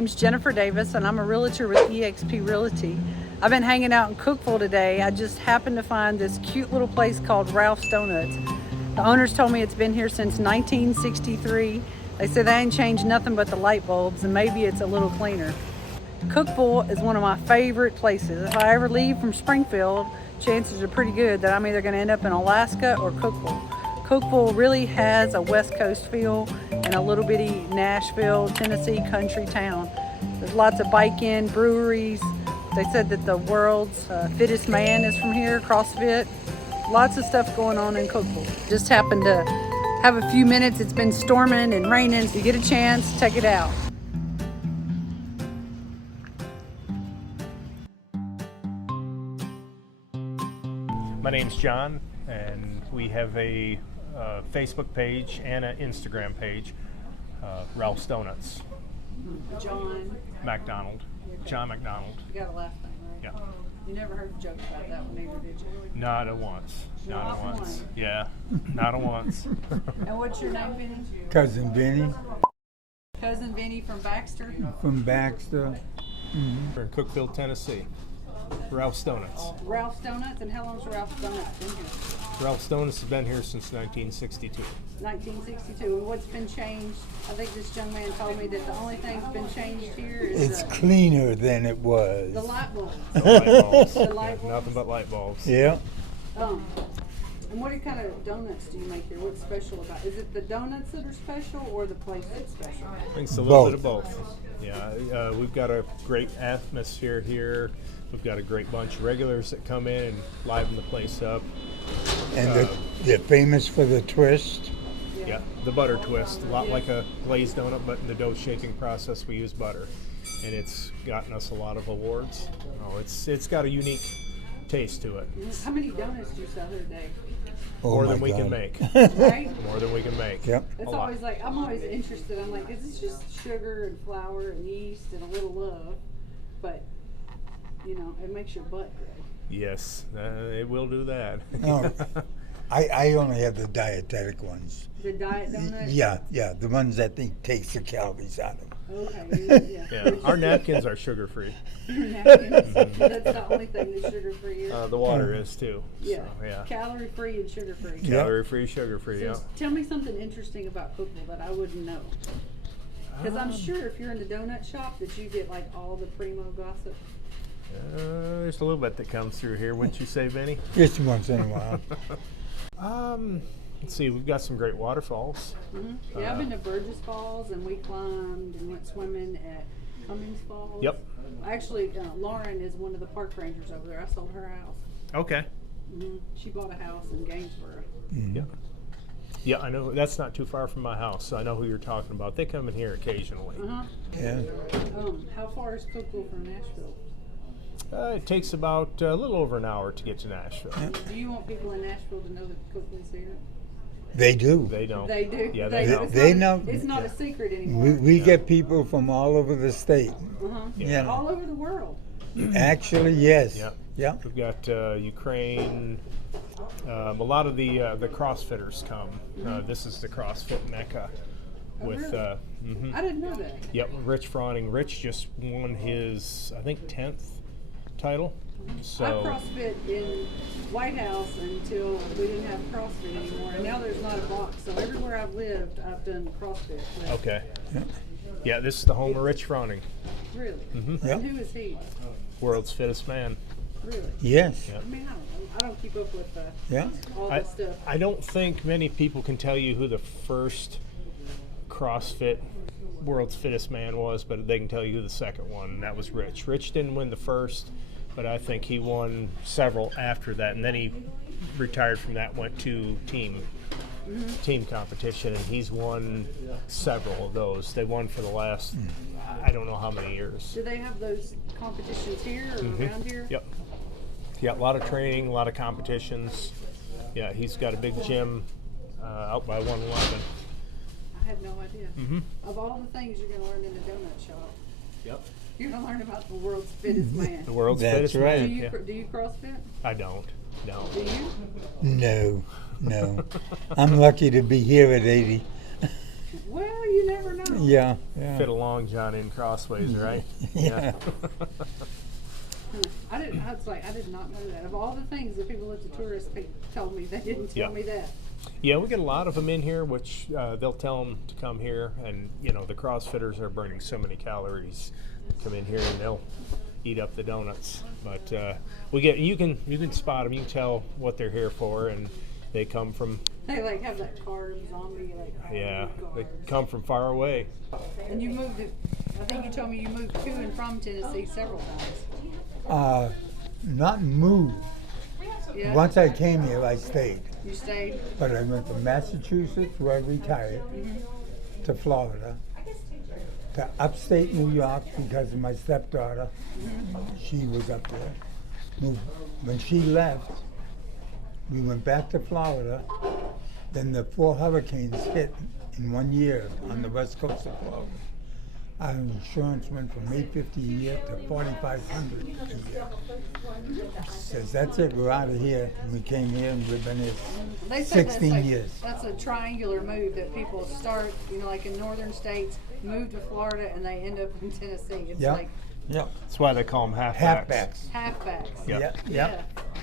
name's Jenniffer Davis, and I'm a realtor with eXp Realty. I've been hanging out in Cookeville today. I just happened to find this cute little place called Ralph's Donuts. The owners told me it's been here since 1963. They said they ain't changed nothing but the light bulbs, and maybe it's a little cleaner. Cookeville is one of my favorite places. If I ever leave from Springfield, chances are pretty good that I'm either going to end up in Alaska or Cookeville. Cookeville really has a West Coast feel and a little bitty Nashville, Tennessee country town. There's lots of bike-in breweries. They said that the world's fittest man is from here, CrossFit. Lots of stuff going on in Cookeville. Just happened to have a few minutes. It's been storming and raining. If you get a chance, check it out. My name's John, and we have a Facebook page and an Instagram page, Ralph's Donuts. John McDonald. John McDonald. You got a last name, right? Yeah. You never heard a joke about that one either, did you? Not at once. Not at once. once. Yeah. Not at once. And what's your name, Vinny? Cousin Benny Cousin Vinny from Baxter? from Baxter. We're in Cookeville, Tennessee. Ralph's Donuts. Ralph's Donuts, and how long's Ralph's Donuts been here? Ralph's Donuts has been here since 1962. 1962. And what's been changed? I think this young man told me that the only thing that's been changed here is It's cleaner than it was. the light bulbs. The light bulbs. The light Yeah, bulbs? nothing but light bulbs. Yeah. And what kind of donuts do you make here? What's special about it? Is it the donuts that are special or the place that's special? I think it's a little bit of both. Yeah, we've got a great atmosphere here. We've got a great bunch of regulars that come in and liven the place up. And they're famous for the twist. Yeah, the butter twist, a lot like a glazed donut, but in the dough shaping process we use butter, and it's gotten us a lot of awards. Oh, it's got a unique taste to it. How many donuts do you sell here a day? More my than we can God. make. Right? More than we can make. Yep. It's A lot. always like, I'm always interested. I'm like, is this just sugar and flour and yeast and a little love? But, you know, it makes your butt grow. Yes, it will do that. No, I only have the dietetic ones. The diet donut? Yeah, the ones that takes the calories out of them. Okay, yeah. Yeah, our napkins are sugar free. Napkins. That's the only thing that's sugar free is. The water is too. Yeah. So, yeah. Calorie free and sugar free. Yeah. Calorie free, sugar free. Yeah. So tell me something interesting about Cookeville that I wouldn't know. Because I'm sure if you're in the donut shop that you get like all the primo gossip. There's a little bit that comes through here, wouldn't you say, Vinny? Just once in a while. Let's see, we've got some great waterfalls. Yeah, I've been to Burgess Falls and we climbed and went swimming at Cummings Falls. Yep. Actually, Lauren is one of the park rangers over there. I sold her house. Okay. She bought a house in Gainesboro. Yeah. Yeah, I know that's not too far from my house, so I know who you're talking about. They come in here occasionally. Yeah. How far is Cookeville from Nashville? It takes about a little over an hour to get to Nashville. Do you want people in Nashville to know that Cookeville's here? They do. They know. They do. Yeah, they know. It's They not, know. It's not a secret anymore. We get people from all over the state. Yeah. All over the world. Actually, yes. Yeah. Yeah. We've got Ukraine. A lot of the CrossFitters come. This is the CrossFit Mecca. With really? I didn't know that. Yep, Rich Froning. Rich just won his, I think, 10th title. So I CrossFit in White House until we didn't have CrossFit anymore, and now there's not a box. So everywhere I've lived, I've done CrossFit. okay. Yeah, this is the home of Rich Froning, Really? Yeah. And who is he? world's fittest man. Really? Yes. Yeah. I mean, I don't keep up with Yeah. all that stuff. I don't think many people can tell you who the first CrossFit world's fittest man was, but they can tell you who the second one, and that was Rich. Rich didn't win the first, but I think he won several after that, and then he retired from that, went to team competition, and he's won several of those. They won for the last, I don't know how many years. Do they have those competitions here or around here? Yep. Yeah, a lot of training, a lot of competitions. Yeah, he's got a big gym out by 111. I had no idea. Of all the things you're going to learn in a donut shop, Yep. you're going to learn about the world's fittest man. The world's That's fittest right. Do man. you, Yeah. do you CrossFit? I don't. No. Do you? No. I'm lucky to be here at 80. Well, you never know. Yeah, yeah. Fit a long john in crossways, right? Yeah. I was like, I did not know that. Of all the things that people at the tourist people told me, they didn't tell me that. Yeah, we get a lot of them in here, which they'll tell them to come here, and you know the CrossFitters are burning so many calories. Come in here and they'll eat up the donuts. But we get you can spot them. You can tell what they're here for, and they come from They like have that card zombie like. yeah, they come from far away. And you moved it. I think you told me you moved to and from Tennessee several times. Not moved. Yeah. Once I came here, I stayed. You stayed. But I went to Massachusetts, where I retired, to Florida, to upstate New York because of my stepdaughter. She was up there. When she left, we went back to Florida. Then the 4 hurricanes hit in 1 year on the west coast of Florida. Our insurance went from $850 a year to $4,500 a year. Says that's it, we're out of here. And we came here and we've been here They say 16 years. That's a triangular move that people start, like in northern states, move to Florida and they end up in Tennessee. It's Yep. like Yep. That's why they call them halfbacks. Halfbacks. halfbacks. Yep.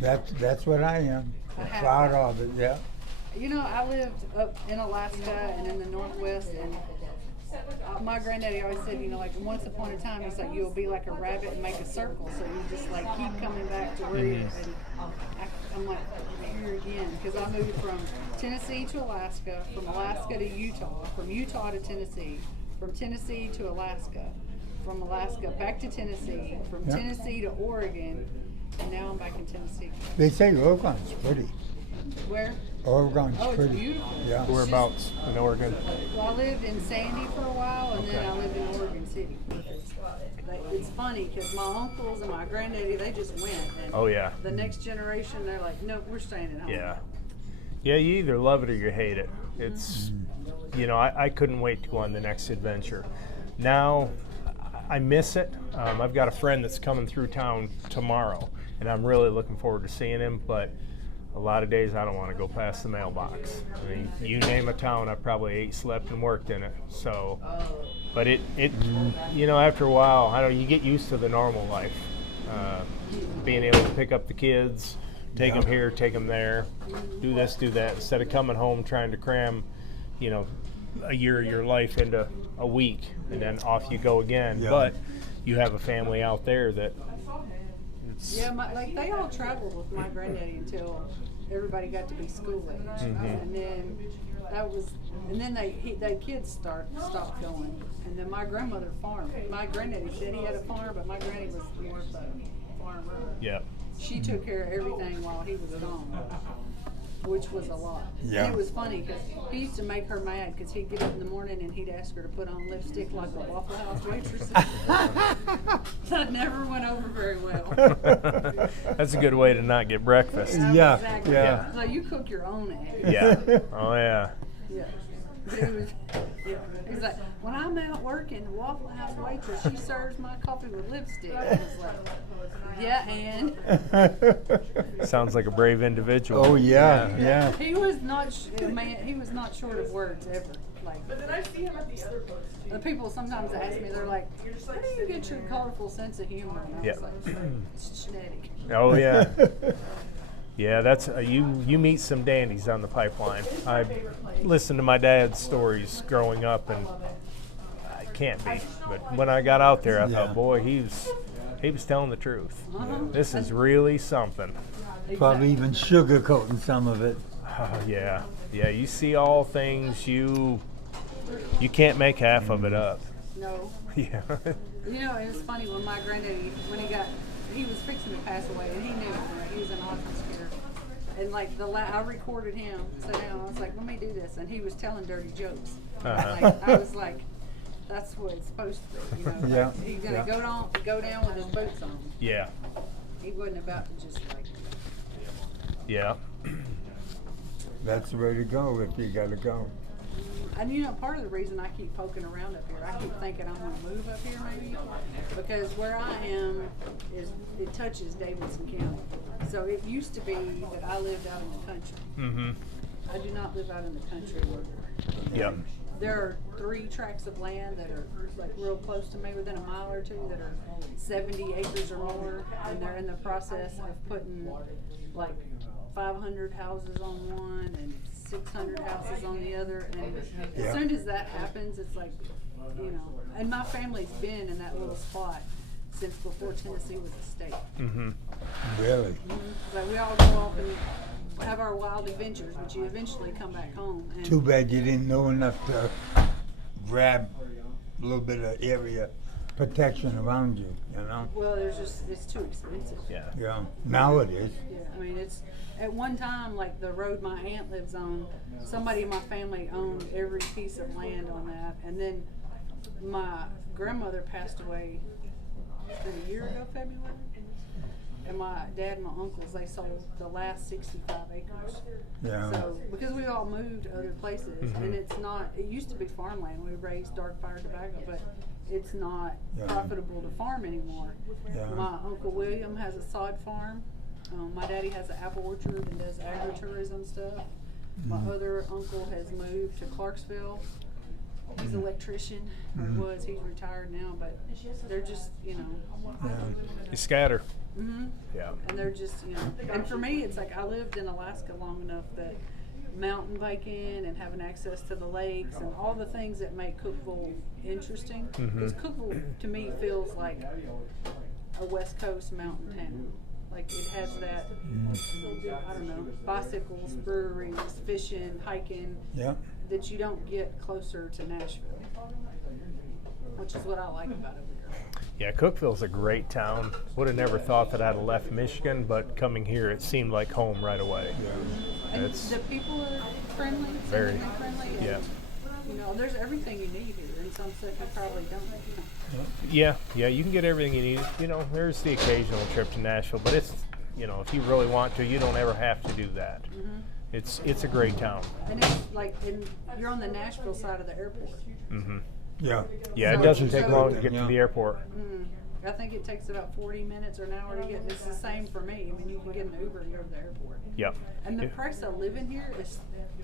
Yep. That's what I am. A Proud halfback. of it, yeah. I lived up in Alaska and in the Northwest, and my granddaddy always said, like once upon a time, he's like, you'll be like a rabbit and make a circle, so you just like keep coming back to where you're. And I'm like, here again, because I moved from Tennessee to Alaska, from Alaska to Utah, from Utah to Tennessee, from Tennessee to Alaska, from Alaska back to Tennessee, from Yeah. Tennessee to Oregon, and now I'm back in Tennessee. They say Oregon's pretty. Where? Oregon's Oh, it's pretty. beautiful. Yeah. Whereabouts in Oregon? Well, I lived in Sandy for a while, and then Okay. I lived in Oregon City. It's funny because my uncles and my granddaddy, they just went. And Oh yeah. the next generation, they're like, no, we're staying at home. Yeah. Yeah, you either love it or you hate it. It's, I couldn't wait to go on the next adventure. Now, I miss it. I've got a friend that's coming through town tomorrow, and I'm really looking forward to seeing him, but a lot of days I don't want to go past the mailbox. I mean, you name a town, I probably ate, slept, and worked in it. So, but it after a while, I don't know, you get used to the normal life. Being able to pick up the kids, take them here, take them there, do this, do that, instead of coming home trying to cram, a year of your life into a week, and then off you go again. Yeah. But you have a family out there that it's, Yeah, they all traveled with my granddaddy until everybody got to be school age, and then they kids stopped going, and then my grandmother farmed. My granddaddy said he had a farm, but my granny was more of a farmer. yeah. She took care of everything while he was gone, which was a lot. Yeah. And it was funny because he used to make her mad because he'd get up in the morning and he'd ask her to put on lipstick like the Waffle House waitress. That never went over very well. That's a good way to not get breakfast. Yeah, Exactly. yeah. So you cook your own eggs. Yeah. Oh yeah. Yeah. He's like, when I'm out working, the Waffle House waitress, she serves my coffee with lipstick. I was like, yeah, and Sounds like a brave individual. Oh, yeah, yeah. he was not, he was not short of words ever. Like, But then I see him at the airport. the people sometimes ask me, they're like, how do you get your colorful sense of humor? And I Yeah. was like, it's genetic. Oh yeah. Yeah, that's you meet some dandies on the pipeline. I listened to my dad's stories growing up, and I can't be. But when I got out there, I Yeah. thought, boy, he was telling the truth. Uh-huh. This is really something. Probably even sugarcoating some of it. Oh, yeah, yeah. You see all things you can't make half of it up. No. Yeah. It was funny when my granddaddy, he was fixing to pass away, and he knew it. He was in hospice care. And like I recorded him, sat down, I was like, let me do this. And he was telling dirty jokes. Uh-huh. I was like, that's what it's supposed to be. Yeah, Like, he's going to yeah. go down with his boots on. Yeah. He wasn't about to just like, Yeah. That's the way to go if you gotta go. and part of the reason I keep poking around up here, I keep thinking I'm going to move up here maybe, because where I am it touches Davidson County. So it used to be that I lived out in the country. Mm-hmm. I do not live out in the country anymore. Yeah. there are 3 tracts of land that are like real close to me, within a mile or 2, that are 70 acres or more, and they're in the process of putting like 500 houses on one and 600 houses on the other. And as soon as that happens, it's like, you know, and my family's been in that little spot since before Tennessee was a state. Mm-hmm. Really? Like we all go off and have our wild adventures, but you eventually come back home. And Too bad you didn't know enough to grab a little bit of area protection around you, you know? well, it's too expensive. Yeah. Yeah, now it is. Yeah, I mean, it's at one time, like the road my aunt lives on, somebody in my family owned every piece of land on that, and then my grandmother passed away a year ago, February, and my dad and my uncles, they sold the last 65 acres. Yeah. So, because we all moved to other places, and it's not, it used to be farmland, we raised dark fire tobacco, but it's not profitable to farm anymore. Yeah. My Uncle William has a sod farm. My daddy has an apple orchard and does agritourism stuff. My other uncle has moved to Clarksville. He's an electrician, or was. He's retired now, but they're just, you know. You scatter. Yeah. And they're just, you know. And for me, it's like I lived in Alaska long enough that mountain biking and having access to the lakes and all the things that make Cookeville interesting. Because Cookeville, to me, feels like a West Coast mountain town. Like it has that, I don't know, bicycles, breweries, fishing, hiking, that you don't get closer to Nashville, which is what I like about it here. Yeah, Cookeville's a great town. Would have never thought that I'd have left Michigan, but coming here, it seemed like home right away. And the people are friendly, Very. friendly. And, Yeah. you know, there's everything you need here, and some stuff you probably don't. Yeah, you can get everything you need. You know, there's the occasional trip to Nashville, but it's, you know, if you really want to, you don't ever have to do that. It's a great town. And it's like, you're on the Nashville side of the airport. Yeah. Yeah, So- it doesn't take so- long to get to the airport. I think it takes about 40 minutes or an hour to get. It's the same for me. I mean, you can get an Uber to go to the airport. Yep. And the price of living here is,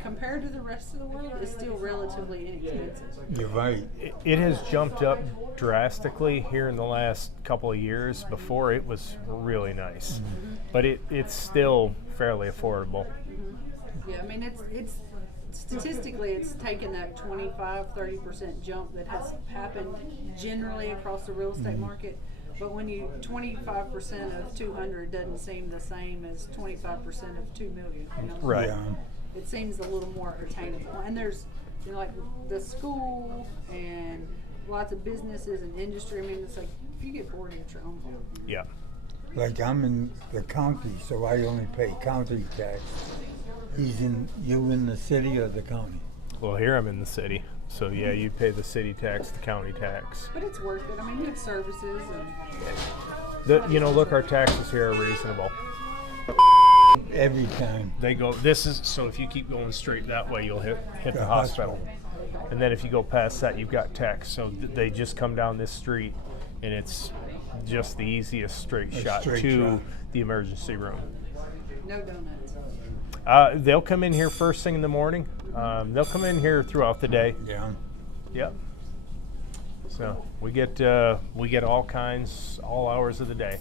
compared to the rest of the world, is still relatively inexpensive. You're right. It has jumped up drastically here in the last couple of years. Before, it was really nice, but it's still fairly affordable. Yeah, I mean, it's statistically, it's taken that 25-30% jump that has happened generally across the real estate market. But when 25% of 200 doesn't seem the same as 25% of 2 million. You know? Right. Yeah. It seems a little more attainable. And there's, you know, like the school and lots of businesses and industry. I mean, it's like if you get bored at your own home. Yeah. Like I'm in the county, so I only pay county tax. You in the city or the county? Well, here I'm in the city, so yeah, you pay the city tax, the county tax. But it's worth it. I mean, you have services and Look, our taxes here are reasonable. Every time. They go. This is so. If you keep going straight that way, you'll hit the hospital. And then if you go past that, you've got tax. So they just come down this street, and it's just the easiest straight shot to the emergency room. no donuts. They'll come in here first thing in the morning. They'll come in here throughout the day. Yeah. Yep. So we get all kinds, all hours of the day.